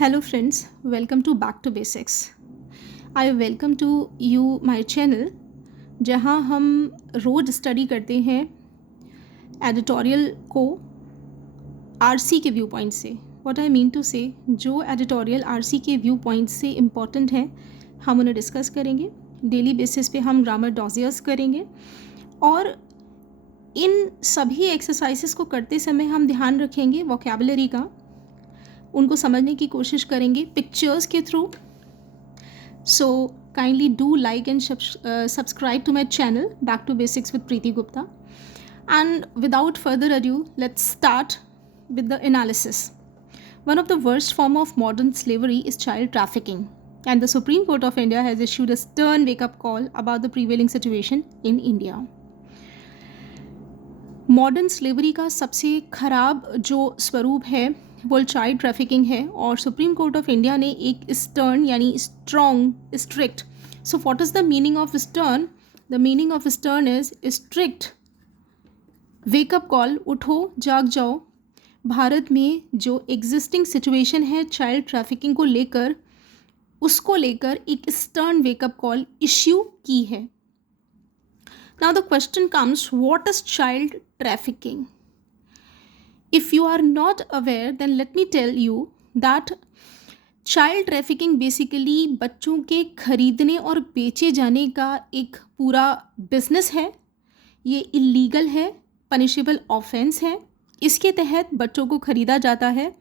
Hello friends, welcome to Back to Basics. I welcome to you my channel जहाँ हम रोज study करते हैं editorial को आरसी के व्यू पॉइंट से. व्हाट आई मीन टू से, जो एडिटोरियल आरसी के व्यू पॉइंट से इम्पॉर्टेंट हैं हम उन्हें डिस्कस करेंगे. डेली बेसिस पे हम ग्रामर डॉजियर्स करेंगे और इन सभी एक्सरसाइजेस को करते समय हम ध्यान रखेंगे वोकैबुलरी का, उनको समझने की कोशिश करेंगे पिक्चर्स के through. So kindly do like and subscribe to my channel back to basics with Preeti Gupta. And without further ado, let's start with the analysis. One of the worst form of modern slavery is child trafficking, and the Supreme Court of India has issued a stern wake-up call about the prevailing situation in India. Modern slavery का सबसे ख़राब जो स्वरूप है वो child trafficking है और supreme court of India ने एक स्टर्न यानी strong strict. So what is the meaning of stern? The meaning of stern is strict wake up call, उठो जाग जाओ. भारत में जो एग्जिस्टिंग सिचुएशन है चाइल्ड ट्रैफिकिंग को लेकर, उसको लेकर एक स्टर्न वेकअप कॉल इश्यू की है. Now the question comes, what is child trafficking? If you are not aware, then let me tell you that child trafficking basically बच्चों के खरीदने और बेचे जाने का एक पूरा बिजनेस है. ये इलीगल है, पनिशेबल ऑफेंस है. इसके तहत बच्चों को खरीदा जाता है,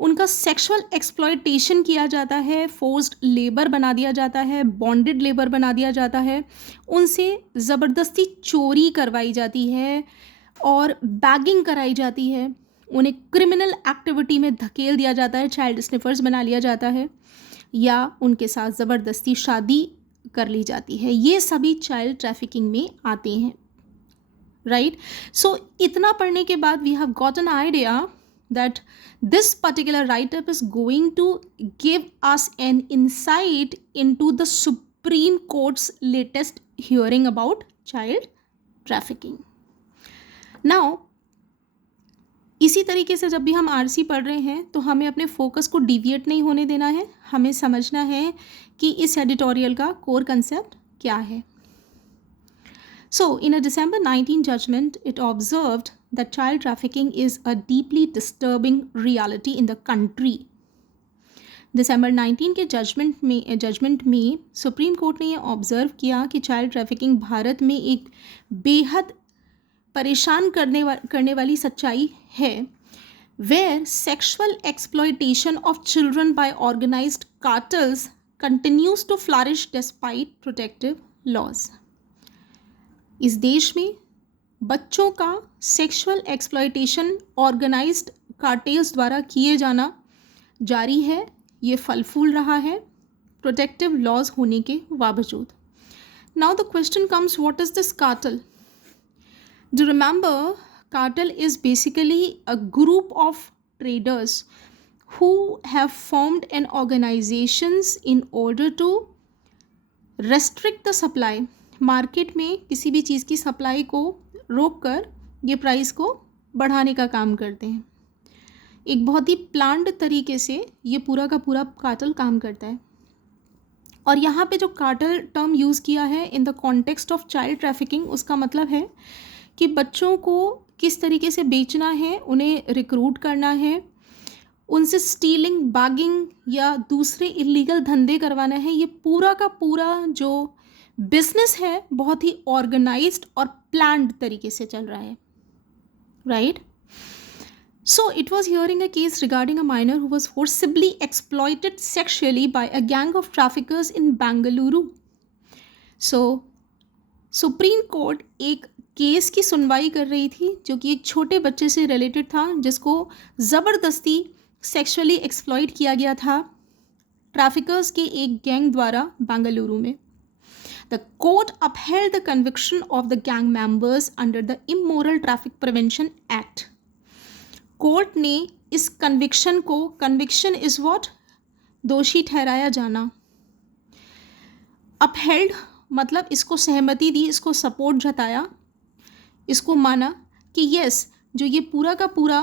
उनका सेक्सुअल एक्सप्लॉयटेशन किया जाता है, फोर्स्ड लेबर बना दिया जाता है, बॉन्डेड लेबर बना दिया जाता है, उनसे ज़बरदस्ती चोरी करवाई जाती है और बैगिंग कराई जाती है, उन्हें क्रिमिनल एक्टिविटी में धकेल दिया जाता है, चाइल्ड स्निफर्स बना लिया जाता है या उनके साथ ज़बरदस्ती शादी कर ली जाती है. ये सभी चाइल्ड ट्रैफिकिंग में आते हैं, राइट? सो इतना पढ़ने के बाद we have got an idea that this particular write-up is going to give us an insight into the Supreme Court's latest hearing about child trafficking. Now, इसी तरीके से जब भी हम आरसी पढ़ रहे हैं तो हमें अपने फोकस को डिविएट नहीं होने देना है. हमें समझना है कि इस एडिटोरियल का कोर कंसेप्ट क्या है. So, in a December 19 judgment, it observed that child trafficking is a deeply disturbing reality in the country. December 19 के जजमेंट में सुप्रीम कोर्ट ने ये ऑब्ज़र्व किया कि चाइल्ड ट्रैफिकिंग भारत में एक बेहद परेशान करने वाली सच्चाई है, where sexual exploitation of children by organized cartels continues to flourish despite protective laws. इस देश में बच्चों का सेक्सुअल एक्सप्लॉयटेशन ऑर्गेनाइज्ड कार्टेल्स द्वारा किए जाना जारी है. ये फल फूल रहा है प्रोटेक्टिव लॉज होने के बावजूद. Now the question comes, what is this cartel? Do remember, cartel is basically a group of traders who have formed an organizations in order to restrict the supply. Market में किसी भी चीज़ की supply को रोक कर ये प्राइस को बढ़ाने का काम करते हैं. एक बहुत ही प्लान्ड तरीके से ये पूरा का पूरा कार्टेल काम करता है. और यहाँ पे जो कार्टेल टर्म यूज़ किया है in the context of child trafficking, उसका मतलब है कि बच्चों को किस तरीके से बेचना है, उन्हें रिक्रूट करना है, उनसे स्टीलिंग, बैगिंग या दूसरे इलीगल धंधे करवाना है. ये पूरा का पूरा जो बिजनेस है बहुत ही ऑर्गेनाइज्ड और प्लान्ड तरीके से चल रहा है, right? So it was hearing a case regarding a minor who was forcibly exploited sexually by a gang of traffickers in Bengaluru. So supreme court एक केस की सुनवाई कर रही थी जो कि एक छोटे बच्चे से रिलेटेड था, जिसको ज़बरदस्ती सेक्शुअली एक्सप्लॉयट किया गया था ट्रैफिकर्स के एक गैंग द्वारा बेंगलुरु में. The court upheld the conviction of the gang members under the Immoral Traffic Prevention Act. Court ने इस कन्विक्शन को, कन्विक्शन इज व्हाट, दोषी ठहराया जाना. अपहेल्ड मतलब इसको सहमति दी, इसको सपोर्ट जताया, इसको माना कि यस, जो ये पूरा का पूरा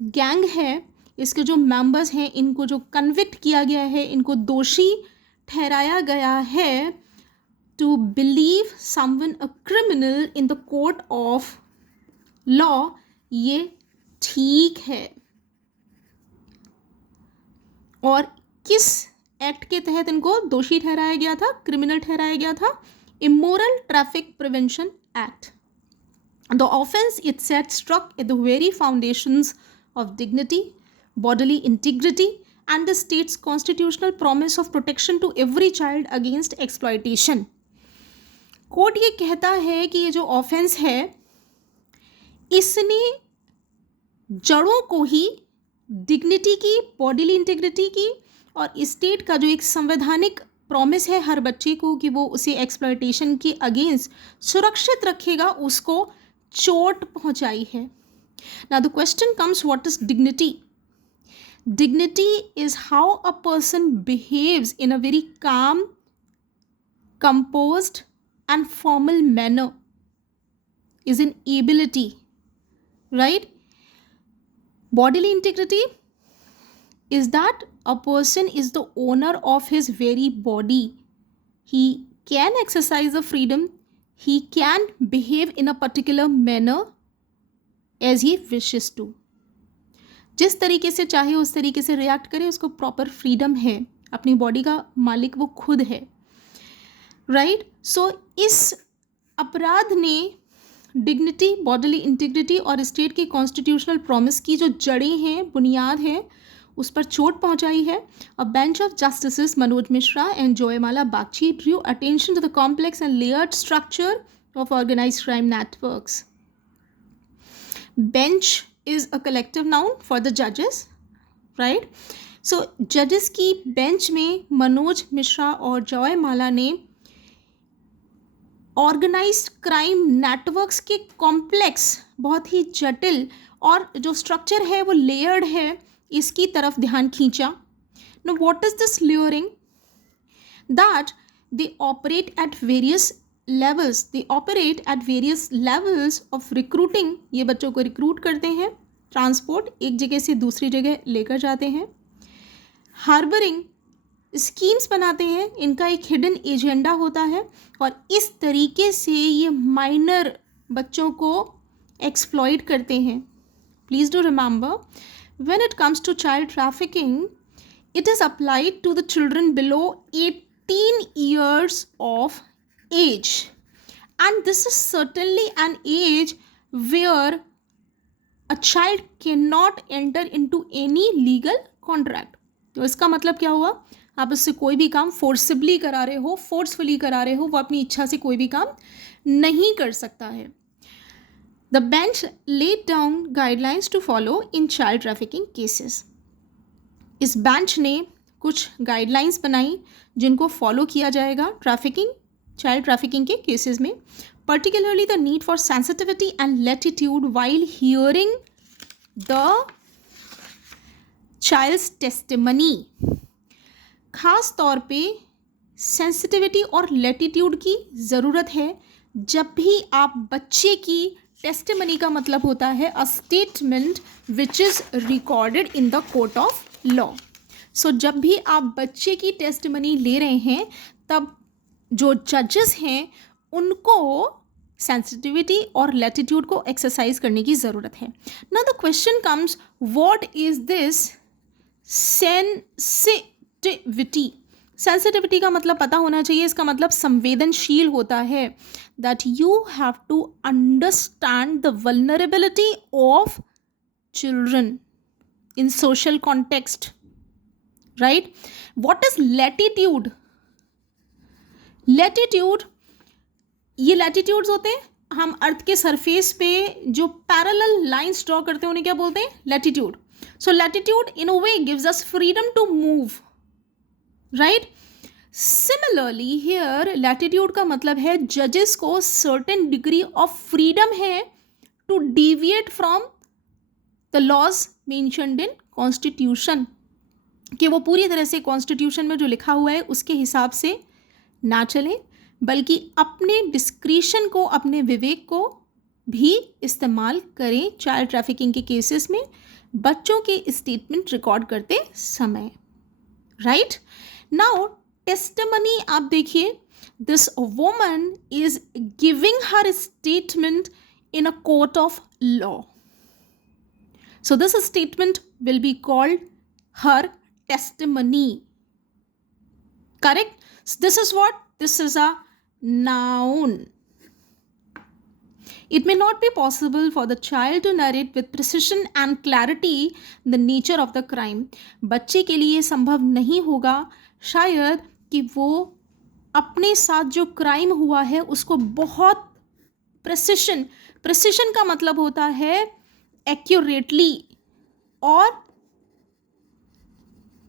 गैंग है इसके जो मेंबर्स हैं इनको जो कन्विक्ट किया गया है, इनको दोषी ठहराया गया है to believe someone a criminal in the court of law, ये ठीक है। और किस एक्ट के तहत इनको दोषी ठहराया गया था, क्रिमिनल ठहराया गया था? Immoral traffic prevention act. The offense it set struck at the very foundations of dignity, bodily integrity, and the state's constitutional promise of protection to every child against exploitation. Court ये कहता है कि ये जो offence है इसने जड़ों को ही डिग्निटी की, बॉडीली इंटीग्रिटी की और स्टेट का जो एक संवैधानिक प्रॉमिस है हर बच्चे को कि वो उसे एक्सप्लॉयटेशन के अगेंस्ट सुरक्षित रखेगा, उसको चोट पहुंचाई है। Now the question comes, what is dignity? Dignity is how a person behaves in a very calm, composed and formal manner, is an ability, right? Bodily integrity is that a person is the owner of his very body. He can exercise the freedom, he can behave in a particular manner as he wishes to. जिस तरीके से चाहे उस तरीके से react करे, उसको proper freedom है, अपनी बॉडी का मालिक वो खुद है, राइट? सो इस अपराध ने डिग्निटी, बॉडीली इंटीग्रिटी और स्टेट की कॉन्स्टिट्यूशनल प्रॉमिस की जो जड़ें हैं, बुनियाद है, उस पर चोट पहुंचाई है। अ bench of justices Manoj Mishra and जोयमाला Bagchi Drew attention to the complex and layered structure of organised crime networks. Bench is a collective noun for the जजेस, राइट? सो जजेस की बेंच में मनोज मिश्रा और जोयमाला ने ऑर्गेनाइज्ड क्राइम नेटवर्क्स के कॉम्प्लेक्स, बहुत ही जटिल और जो स्ट्रक्चर है वो लेयर्ड है, इसकी तरफ ध्यान खींचा। Know what is this layering? That they operate at various levels, they operate at various levels of recruiting. ये बच्चों को रिक्रूट करते हैं, ट्रांसपोर्ट, एक जगह से दूसरी जगह लेकर जाते हैं, हार्बरिंग, स्कीम्स बनाते हैं, इनका एक हिडन एजेंडा होता है और इस तरीके से ये माइनर बच्चों को एक्सप्लॉइट करते हैं। Please do remember, when it comes to child trafficking, it is applied to the children below 18 years of age, and this is certainly an age where a child cannot enter into any legal contract. तो इसका मतलब क्या हुआ? आप उससे कोई भी काम फोर्सिबली करा रहे हो, फोर्सफुली करा रहे हो, वो अपनी इच्छा से कोई भी काम नहीं कर सकता है। The bench laid down guidelines to follow in child trafficking cases. इस बेंच ने कुछ गाइडलाइंस बनाई जिनको फॉलो किया जाएगा ट्रैफिकिंग, चाइल्ड ट्रैफिकिंग के केसेस में, particularly the need for sensitivity and latitude while hearing the child's testimony. खास तौर पे सेंसिटिविटी और लैटिट्यूड की ज़रूरत है जब भी आप बच्चे की टेस्टिमनी, का मतलब होता है a statement which is recorded in the court of law. So जब भी आप बच्चे की टेस्टिमनी ले रहे हैं तब जो जजेस हैं उनको सेंसिटिविटी और लैटिट्यूड को एक्सरसाइज करने की ज़रूरत है। Now the question comes, what is this sensitivity? Sensitivity का मतलब पता होना चाहिए, इसका मतलब संवेदनशील होता है। That you have to understand the vulnerability of children in social context, right? What is latitude? Latitude, ये लैटिट्यूड्स होते हैं, हम अर्थ के सरफेस पे जो पैरेलल लाइंस ड्रॉ करते हैं उन्हें क्या बोलते हैं? Latitude. So latitude in a way gives us freedom to move, right? Similarly here latitude का मतलब है जजेस को सर्टेन डिग्री ऑफ फ्रीडम है to deviate from the laws mentioned in constitution, कि वो पूरी तरह से कॉन्स्टिट्यूशन में जो लिखा हुआ है उसके हिसाब से ना चलें, बल्कि अपने डिस्क्रिशन को, अपने विवेक को भी इस्तेमाल करें चाइल्ड ट्रैफिकिंग के केसेस में, बच्चों के स्टेटमेंट रिकॉर्ड करते समय, राइट। नाउ टेस्टिमनी आप देखिए, this woman is giving her statement in a court of law. So this statement will be called her testimony. Correct? So this is what? This is a noun. It may not be possible for the child to narrate with precision and clarity the nature of the crime. बच्चे के लिए संभव नहीं होगा शायद कि वो अपने साथ जो क्राइम हुआ है उसको बहुत प्रेसिशन का मतलब होता है एक्यूरेटली और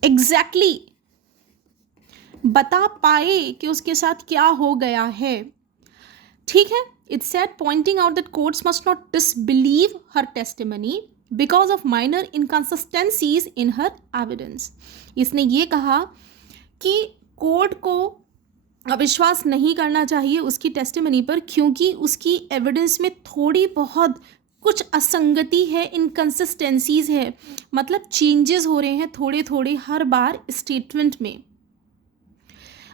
एग्जैक्टली बता पाए कि उसके साथ क्या हो गया है, ठीक है। It said pointing out that courts must not disbelieve her testimony because of minor inconsistencies in her evidence. इसने ये कहा कि कोर्ट को अविश्वास नहीं करना चाहिए उसकी टेस्टिमनी पर, क्योंकि उसकी एविडेंस में थोड़ी बहुत कुछ असंगति है, इनकंसिस्टेंसीज है, मतलब चेंजेस हो रहे हैं थोड़े थोड़े हर बार स्टेटमेंट में।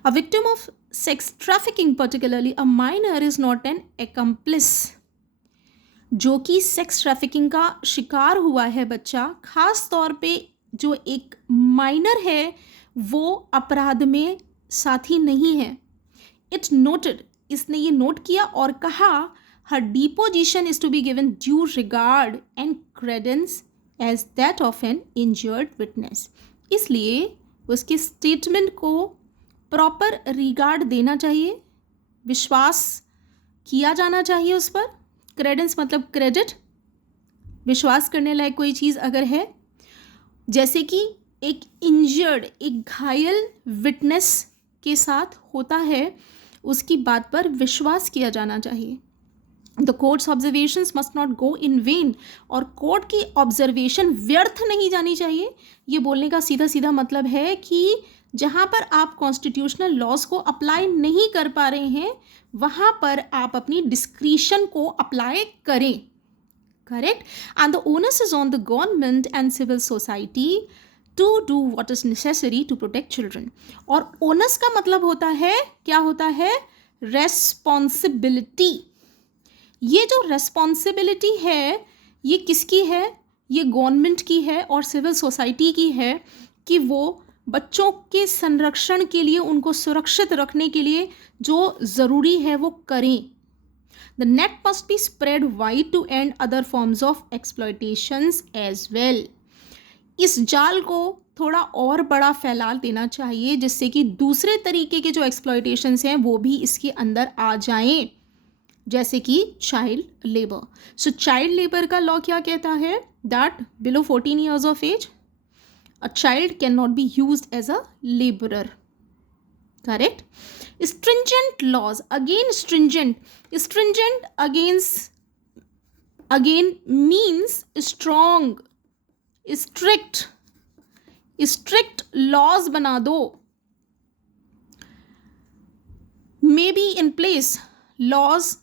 A victim of sex trafficking particularly a minor is not an accomplice. जो कि सेक्स ट्रैफिकिंग का शिकार हुआ है बच्चा, खास तौर पे जो एक माइनर है वो अपराध में साथी नहीं है। इट नोटेड, इसने ये नोट किया और कहा her deposition is to be given due regard and credence as that of an injured witness. इसलिए उसके स्टेटमेंट को प्रॉपर रिगार्ड देना चाहिए, विश्वास किया जाना चाहिए उस पर। क्रेडेंस मतलब क्रेडिट, विश्वास करने लायक कोई चीज़ अगर है, जैसे कि एक इंजर्ड, एक घायल विटनेस के साथ होता है, उसकी बात पर विश्वास किया जाना चाहिए। The courts observations must not go in when, और कोर्ट की ऑब्जर्वेशन व्यर्थ नहीं जानी चाहिए। ये बोलने का सीधा सीधा मतलब है कि जहाँ पर आप कॉन्स्टिट्यूशनल लॉज को अप्लाई नहीं कर पा रहे हैं वहाँ पर आप अपनी डिस्क्रिशन को अप्लाई करें, correct. And the onus is on the government and civil society to do what is necessary to protect children. और ओनस का मतलब होता है, क्या होता है, रेस्पॉन्सिबिलिटी। ये जो रेस्पॉन्सिबिलिटी है ये किसकी है, ये गवर्नमेंट की है और सिविल सोसाइटी की है कि वो बच्चों के संरक्षण के लिए, उनको सुरक्षित रखने के लिए जो ज़रूरी है वो करें। The net must be spread wide to end other forms of exploitations as well. इस जाल को थोड़ा और बड़ा फैला देना चाहिए जिससे कि दूसरे तरीके के जो एक्सप्लॉयटेशंस हैं वो भी इसके अंदर आ जाएं, जैसे कि चाइल्ड लेबर। सो चाइल्ड लेबर का लॉ क्या कहता है, that below 14 years of age a child cannot be used as a laborer, correct. Stringent laws, again stringent again means strong, strict laws बना दो, may be in place, laws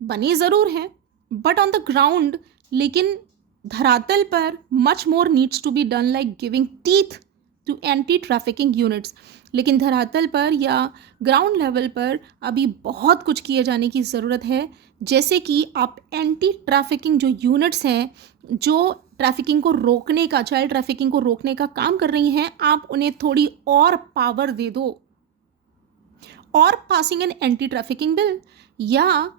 बने ज़रूर हैं but on the ground, लेकिन धरातल पर much more needs to be done like giving teeth to anti trafficking units. लेकिन धरातल पर या ग्राउंड लेवल पर अभी बहुत कुछ किए जाने की ज़रूरत है, जैसे कि आप एंटी ट्रैफिकिंग जो यूनिट्स हैं जो ट्रैफिकिंग को रोकने का, चाइल्ड ट्रैफिकिंग को रोकने का काम कर रही हैं, आप उन्हें थोड़ी और पावर दे दो, और passing an anti trafficking bill, या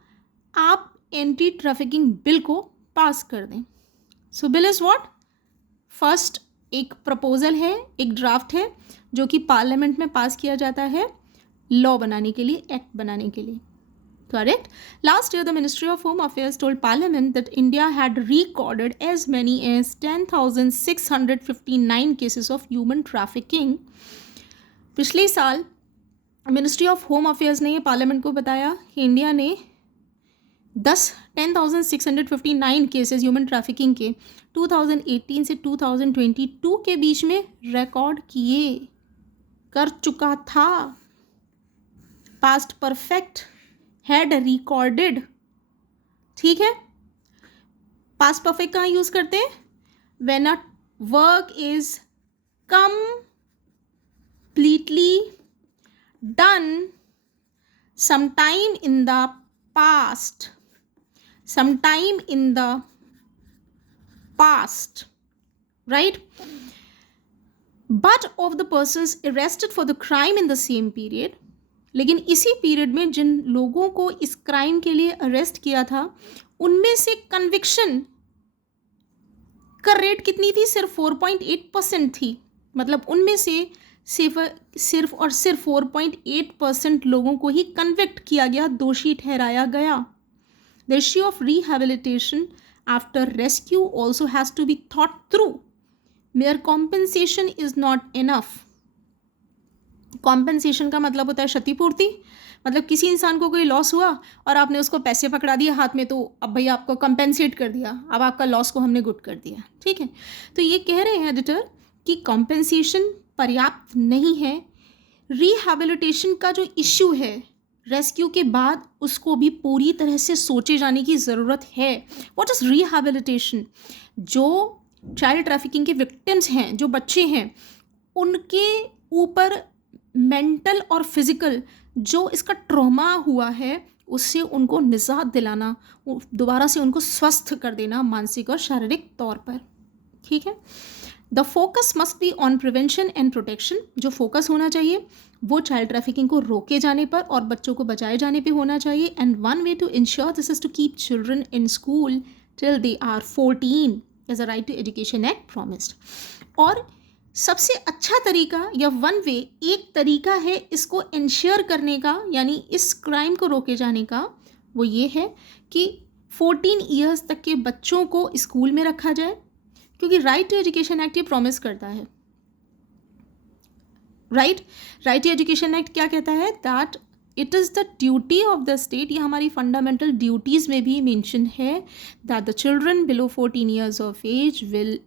आप एंटी ट्रैफिकिंग बिल को पास कर दें। सो बिल इज़ व्हाट, फर्स्ट एक प्रपोजल है, एक ड्राफ्ट है जो कि पार्लियामेंट में पास किया जाता है लॉ बनाने के लिए, एक्ट बनाने के लिए, correct. Last year the ministry of home affairs told parliament that India had recorded as many as 10,659 cases of human trafficking. पिछले साल मिनिस्ट्री ऑफ होम अफेयर्स ने पार्लियामेंट को बताया कि इंडिया ने 10,659 केसेस ह्यूमन ट्रैफिकिंग के 2018 से 2022 के बीच में रिकॉर्ड कर चुका था। पास्ट परफेक्ट, हैड रिकॉर्डेड, ठीक है। पास्ट परफेक्ट कहाँ यूज़ करते हैं, when a work is completely done sometime in the past, sometime in the past, right? But of the persons arrested for the crime in the same period, लेकिन इसी period में जिन लोगों को इस crime के लिए अरेस्ट किया था उनमें से कन्विक्शन का रेट कितनी थी? सिर्फ 4.8% थी। मतलब उनमें से सिर्फ और सिर्फ 4.8% लोगों को ही कन्विक्ट किया गया, दोषी ठहराया गया। The issue of rehabilitation after rescue also has to be thought through. Mere compensation is not enough. Compensation का मतलब होता है क्षतिपूर्ति। मतलब किसी इंसान को कोई लॉस हुआ और आपने उसको पैसे पकड़ा दिए हाथ में, तो अब भैया आपको कंपेंसेट कर दिया, अब आपका लॉस को हमने गुड कर दिया, ठीक है। तो ये कह रहे हैं एडिटर कि कॉम्पेंसेशन पर्याप्त नहीं है। रिहैबिलिटेशन का जो इश्यू है रेस्क्यू के बाद, उसको भी पूरी तरह से सोचे जाने की ज़रूरत है। What is rehabilitation? जो चाइल्ड ट्रैफिकिंग के विक्टिम्स हैं, जो बच्चे हैं, उनके ऊपर मेंटल और फिज़िकल जो इसका ट्रॉमा हुआ है उससे उनको निजात दिलाना, दोबारा से उनको स्वस्थ कर देना मानसिक और शारीरिक तौर पर, ठीक है। The focus must be on prevention and protection. जो फोकस होना चाहिए वो चाइल्ड ट्रैफिकिंग को रोके जाने पर और बच्चों को बचाए जाने पे होना चाहिए। And one way to ensure this is to keep children in school till they are 14 as a right to education act promised. और सबसे अच्छा तरीका या वन वे, एक तरीका है इसको इंश्योर करने का, यानी इस क्राइम को रोके जाने का, वो ये है कि 14 ईयर्स तक के बच्चों को स्कूल में रखा जाए, क्योंकि राइट टू एजुकेशन एक्ट ये प्रॉमिस करता है। राइट टू एजुकेशन एक्ट क्या कहता है? That it is the duty of the state, ये हमारी फंडामेंटल ड्यूटीज़ में भी मेंशन है, that the children below 14 years of age will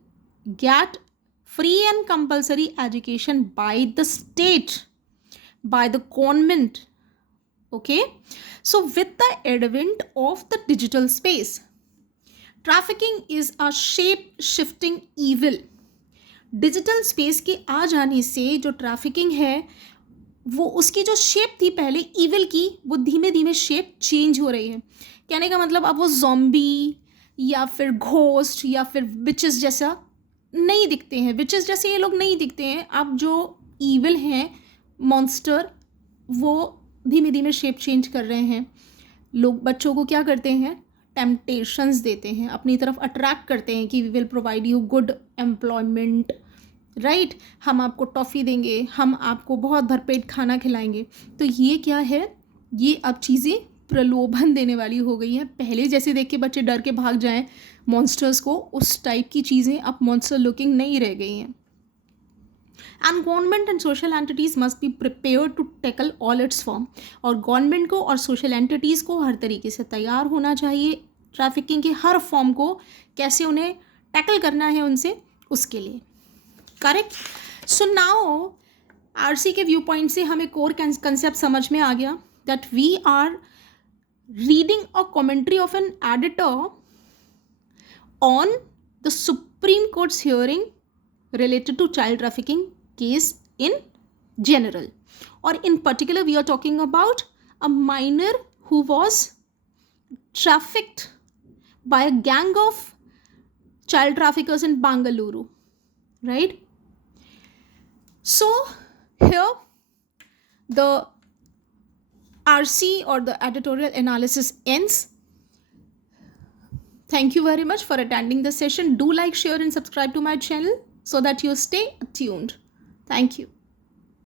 get free and compulsory education by the state, by the government, okay? So with the advent of the digital space, trafficking is a shape shifting evil. Digital space के आ जाने से जो trafficking है वो उसकी जो shape थी पहले ईविल की, वो धीमे धीमे शेप चेंज हो रही है। कहने का मतलब अब वो ज़ॉम्बी या फिर घोस्ट या फिर विचेस जैसा नहीं दिखते हैं, विचेस जैसे ये लोग नहीं दिखते हैं। अब जो ईविल हैं, मॉन्स्टर, वो धीमे धीमे शेप चेंज कर रहे हैं। लोग बच्चों को क्या करते हैं? टेम्पटेशंस देते हैं, अपनी तरफ अट्रैक्ट करते हैं कि we will provide you good employment, right, हम आपको टॉफ़ी देंगे, हम आपको बहुत भरपेट खाना खिलाएंगे। तो ये क्या है? ये अब चीज़ें प्रलोभन देने वाली हो गई हैं। पहले जैसे देख के बच्चे डर के भाग जाएं मॉन्स्टर्स को, उस टाइप की चीज़ें अब मॉन्स्टर लुकिंग नहीं रह गई हैं। And government and social entities must be prepare to tackle all its form. और गवर्नमेंट को और सोशल एंटिटीज़ को हर तरीके से तैयार होना चाहिए ट्रैफिकिंग के हर फॉर्म को कैसे उन्हें टैकल करना है उनसे, उसके लिए। करेक्ट। सो नाउ आरसी के व्यू पॉइंट से हमें कोर कंसेप्ट समझ में आ गया that we are reading a commentary of an editor on the Supreme Court's hearing related to child trafficking case in general, or in particular we are talking about a minor who was trafficked by a gang of child traffickers in Bangalore, right? So here the RC or the editorial analysis ends. Thank you very much for attending the session. Do like, share and subscribe to my channel so that you stay tuned. Thank you.